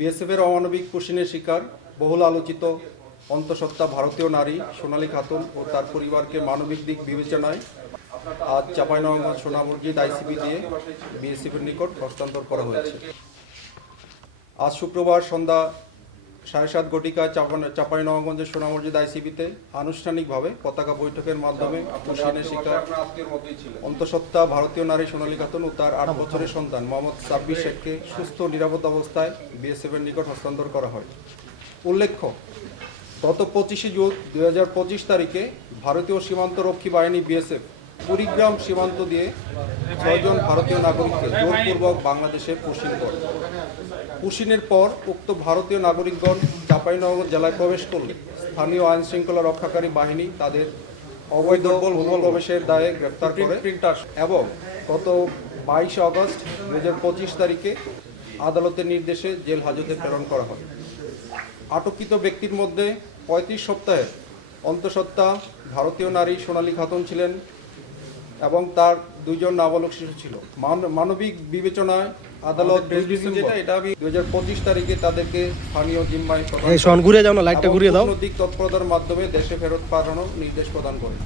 বিএসএফের অমানবিক কুশিনের শিকার বহুল আলোচিত অন্তঃসত্ত্বা ভারতীয় নারী সোনালী খাতুন ও তার পরিবারকে মানবিক দিক বিবেচনায় আজ চাঁপাইনবাবগঞ্জ সোনা সোনামুরগি আইসিবি দিয়ে বিএসএফের নিকট হস্তান্তর করা হয়েছে। আজ শুক্রবার সন্ধ্যা সাড়ে সাত ঘটিকায় চাপা- চাঁপাইনবাবগঞ্জের সোনা মসজিদ আইসিবিতে আনুষ্ঠানিকভাবে পতাকা বৈঠকের মাধ্যমে শিকার অন্তঃসত্ত্বা ভারতীয় নারী সোনালী খাতুন ও তার আট বছরের সন্তান মোহাম্মদ সাব্বির শেখকে সুস্থ নিরাপদ অবস্থায় বিএসএফের নিকট হস্তান্তর করা হয়। উল্লেখ্য গত পঁচিশে জুন দুই হাজার পঁচিশ তারিখে ভারতীয় সীমান্ত রক্ষী বাহিনী বিএসএফ কুড়িগ্রাম সীমান্ত দিয়ে ছয়জন ভারতীয় নাগরিককে জোরপূর্বক বাংলাদেশে পুষিন করে। পুশিনের পর উক্ত ভারতীয় নাগরিকগণ চাঁপাইনগর জেলায় প্রবেশ করলে স্থানীয় আইন শৃঙ্খলা রক্ষাকারী বাহিনী তাদের অবৈধ ভূমি প্রবেশের দায়ে গ্রেপ্তার করে এবং গত বাইশে আগস্ট দু হাজার পঁচিশ তারিখে আদালতের নির্দেশে জেল হাজতে প্রেরণ করা হয়। আটককৃত ব্যক্তির মধ্যে পঁয়ত্রিশ সপ্তাহে অন্তঃসত্ত্বা ভারতীয় নারী সোনালী খাতুন ছিলেন এবং তার দুইজন নাবালক শিশু ছিল। মান- মানবিক বিবেচনায় আদালত দুই ডিসেম্বর। দুই হাজার পঁচিশ তারিখে তাদেরকে স্থানীয় জিম্মায় প্রদান এই শোন ঘুরিয়ে যাও না লাইটটা ঘুরিয়ে দাও। কূটনৈতিক তৎপরতার মাধ্যমে দেশে ফেরত পাঠানোর নির্দেশ প্রদান করে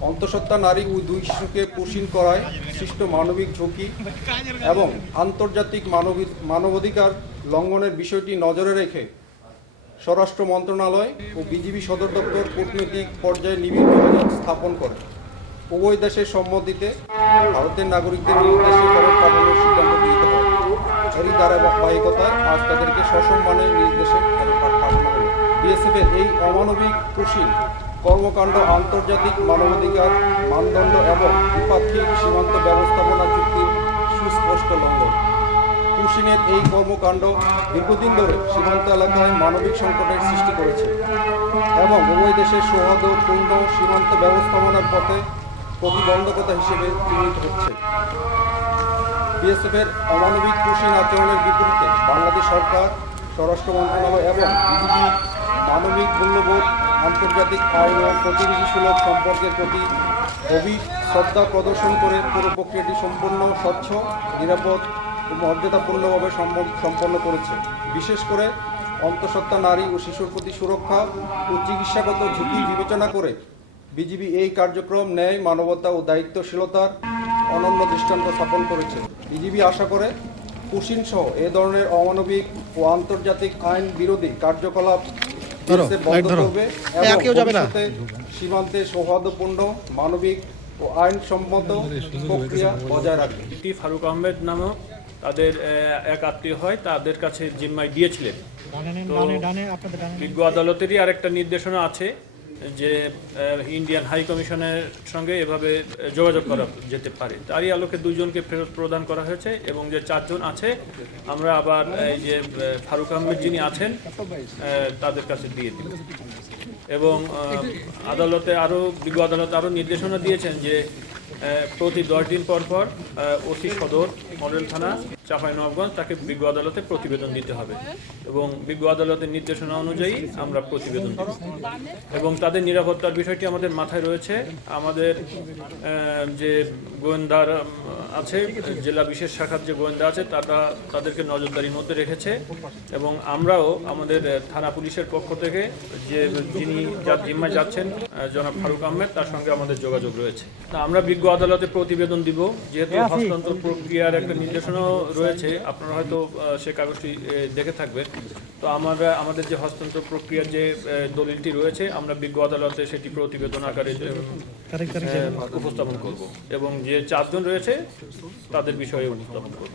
অন্তঃসত্ত্বা নারী ও দুই শিশুকে পুষিন করায় সৃষ্ট মানবিক ঝুঁকি এবং আন্তর্জাতিক মানবিক মানবাধিকার লঙ্ঘনের বিষয়টি নজরে রেখে স্বরাষ্ট্র মন্ত্রণালয় ও বিজিবি সদর দপ্তর কূটনৈতিক পর্যায়ে নিবিড় যোগাযোগ স্থাপন করে। উভয় দেশের সম্মতিতে ভারতের নাগরিকদের নিজ ফেরত পাঠানোর সিদ্ধান্ত গৃহীত হয়। এরই ধারাবাহিকতায় আজ তাদেরকে সসম্মানে নিজ দেশে ফেরত পাঠানো হলো। বিএসএফ এর এই অমানবিক কুশীল, কর্মকাণ্ড, আন্তর্জাতিক মানবাধিকার মানদণ্ড এবং দ্বিপাক্ষিক সীমান্ত ব্যবস্থাপনা চুক্তির সুস্পষ্ট লঙ্ঘন। কুশিনের এই কর্মকাণ্ড দীর্ঘদিন ধরে সীমান্ত এলাকায় মানবিক সংকটের সৃষ্টি করেছে এবং উভয় দেশের সৌহার্দ্যপূর্ণ সীমান্ত ব্যবস্থাপনার পথে প্রতিবন্ধকতা হিসেবে চিহ্নিত হচ্ছে। বিএসএফের অমানবিক কুশীন আচরণের বিপরীতে বাংলাদেশ সরকার, স্বরাষ্ট্র মন্ত্রণালয় এবং বিজিবি মানবিক মূল্যবোধ, আন্তর্জাতিক আইন ও প্রতিনিধিসুলভ সম্পর্কের প্রতি গভীর শ্রদ্ধা প্রদর্শন করে পুরো প্রক্রিয়াটি সম্পূর্ণ স্বচ্ছ, নিরাপদ ও মর্যাদাপূর্ণভাবে সম্পন্ন করেছে। বিশেষ করে অন্তঃসত্ত্বা নারী ও শিশুর প্রতি সুরক্ষা ও চিকিৎসাগত ঝুঁকি বিবেচনা করে বিজিবি এই কার্যক্রম ন্যায় মানবতা ও দায়িত্বশীলতার অনন্য দৃষ্টান্ত স্থাপন করেছে। বিজিবি আশা করে কুশিন সহ এ ধরনের অমানবিক ও আন্তর্জাতিক আইন বিরোধী কার্যকলাপ বন্ধ করবে এবং সীমান্তে সৌহার্দ্যপূর্ণ মানবিক ও আইনসম্মত প্রক্রিয়া বজায় রাখবে। টি ফারুক আহমেদ নামক তাদের এক আত্মীয় হয় তাদের কাছে জিম্মায় দিয়েছিলেন। বিজ্ঞ আদালতেরই আরেকটা নির্দেশনা আছে। যে ইন্ডিয়ান হাই কমিশনের সঙ্গে এভাবে যোগাযোগ করা যেতে পারে। তারই আলোকে দুজনকে ফেরত প্রদান করা হয়েছে এবং যে চারজন আছে, আমরা আবার এই যে ফারুক আহমেদ যিনি আছেন তাদের কাছে দিয়ে দিই এবং আদালতে আরও বিজ্ঞ আদালত আরও নির্দেশনা দিয়েছেন যে প্রতি দশ দিন পর পর অতি সদর, মডেল থানা চাঁপাইনবাবগঞ্জ তাকে বিজ্ঞ আদালতে প্রতিবেদন দিতে হবে। এবং বিজ্ঞ আদালতের নির্দেশনা অনুযায়ী আমরা প্রতিবেদন দেব। এবং তাদের নিরাপত্তার বিষয়টি আমাদের মাথায় রয়েছে। আমাদের যে গোয়েন্দার আছে, জেলা বিশেষ শাখার যে গোয়েন্দা আছে, তারা তাদেরকে নজরদারির মধ্যে রেখেছে। এবং আমরাও আমাদের থানা পুলিশের পক্ষ থেকে যে যিনি যার জিম্মায় যাচ্ছেন জনাব ফারুক আহমেদ, তার সঙ্গে আমাদের যোগাযোগ রয়েছে। তা আমরা বিজ্ঞ আদালতে প্রতিবেদন দিব। যেহেতু হস্তান্তর প্রক্রিয়ার একটা নির্দেশনাও রয়েছে আপনারা হয়তো সে কাগজটি দেখে থাকবেন। তো আমরা আমাদের যে হস্তান্তর প্রক্রিয়ার যে দলিলটি রয়েছে আমরা বিজ্ঞ আদালতে সেটি প্রতিবেদন আকারে উপস্থাপন করব। এবং যে চারজন রয়েছে তাদের বিষয়ে উপস্থাপন করব।